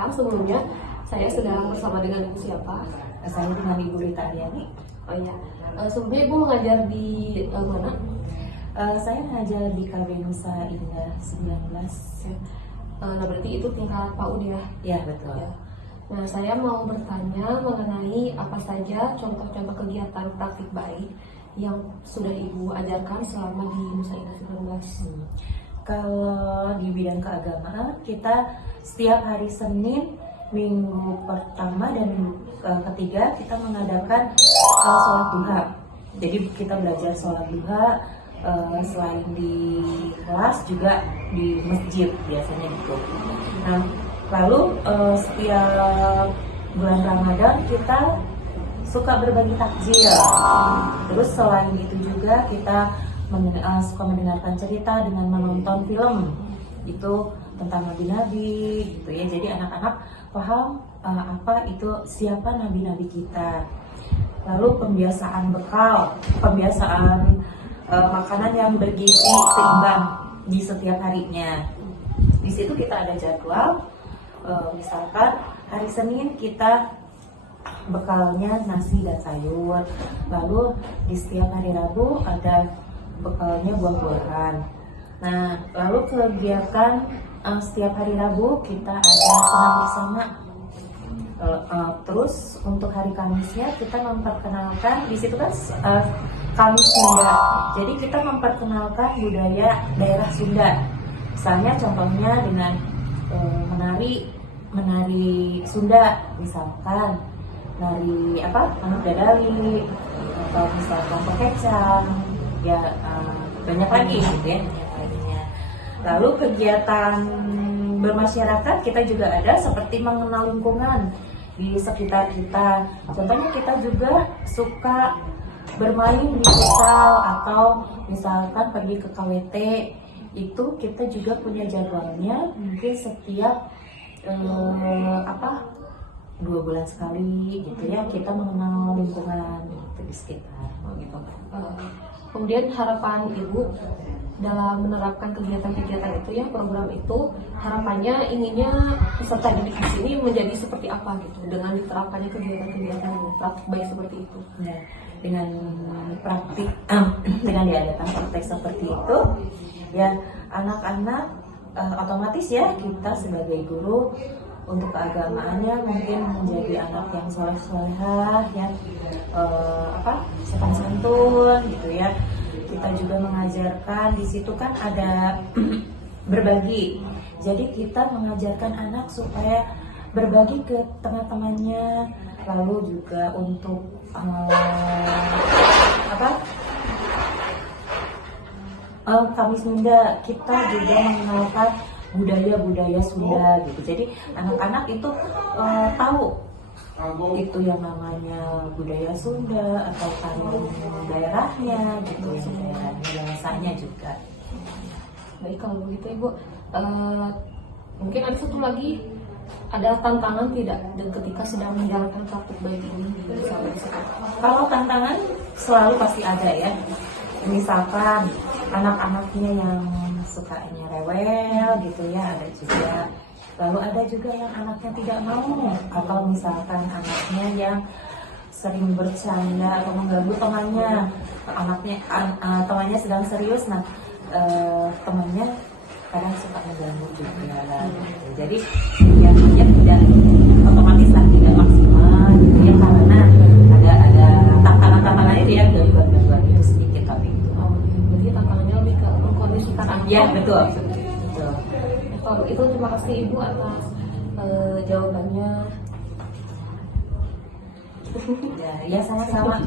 siang. Sebelumnya saya sedang bersama dengan Ibu siapa? Saya dengan Ibu Rita Ariani. Oh iya. Sebelumnya Ibu mengajar di mana? Saya mengajar di KB Nusa Indah 19. Ya. Nah berarti itu tingkat PAUD ya? Ya, betul. Ya. Nah saya mau bertanya mengenai apa saja contoh-contoh kegiatan praktik baik yang sudah Ibu ajarkan selama di Nusa Indah 19. Kalau di bidang keagamaan, kita setiap hari Senin, minggu pertama dan minggu ketiga kita mengadakan sholat duha. Jadi kita belajar sholat duha selain di kelas juga di masjid biasanya gitu. Nah, lalu setiap bulan Ramadan kita suka berbagi takjil. Terus selain itu juga kita suka mendengarkan cerita dengan menonton film itu tentang nabi-nabi gitu ya. Jadi anak-anak paham apa itu, siapa nabi-nabi kita. Lalu pembiasaan bekal, pembiasaan makanan yang bergizi seimbang di setiap harinya. Di situ kita ada jadwal, misalkan hari Senin kita bekalnya nasi dan sayur. Lalu di setiap hari Rabu ada bekalnya buah-buahan. Nah, lalu kegiatan setiap hari Rabu kita ada senam bersama. Terus untuk hari Kamisnya kita memperkenalkan, di situ kan Kamis Sunda. Jadi kita memperkenalkan budaya daerah Sunda. Misalnya contohnya dengan menari Sunda, misalkan nari anak dadali atau misalkan pekecang. Ya banyak lagi gitu ya, banyak lainnya. Lalu kegiatan bermasyarakat kita juga ada seperti mengenal lingkungan di sekitar kita. Contohnya kita juga suka bermain di futsal atau misalkan pergi ke KWT. Itu kita juga punya jadwalnya, mungkin setiap 2 bulan sekali gitu ya, kita mengenal lingkungan gitu di sekitar gitu. Kemudian harapan Ibu dalam menerapkan kegiatan-kegiatan itu ya, program itu, harapannya inginnya peserta didik di sini menjadi seperti apa gitu dengan diterapkannya kegiatan-kegiatan praktik baik seperti itu. Nah, dengan praktik dengan diadakan praktek seperti itu ya, anak-anak otomatis ya kita sebagai guru untuk keagamaannya mungkin menjadi anak yang soleh-solehah ya, sopan santun gitu ya. Kita juga mengajarkan di situ kan ada berbagi. Jadi kita mengajarkan anak supaya berbagi ke teman-temannya. Lalu juga untuk Kamis Sunda kita juga mengenalkan budaya-budaya Sunda gitu. Jadi anak-anak itu tahu itu yang namanya budaya Sunda atau tarian daerahnya gitu, yang daerahnya bahasanya juga. Baik, kalau begitu Ibu, mungkin ada satu lagi, ada tantangan tidak dan ketika sedang menjalankan praktik baik ini sampai sekarang? Kalau tantangan selalu pasti ada ya. Misalkan anak-anaknya yang sukanya rewel gitu ya, ada juga. Lalu ada juga yang anaknya tidak mau, atau misalkan anaknya yang sering bercanda atau mengganggu temannya. Temannya sedang serius, nah temannya kadang suka mengganggu juga. Jadi biasanya tidak otomatis lah tidak maksimal gitu ya, karena ada tantangannya dia dari gangguan itu sedikit tapi itu. Jadi tantangannya lebih ke mengkondisikan anak. Ya betul. Kalau itu terima kasih Ibu atas jawabannya. Ya sama-sama.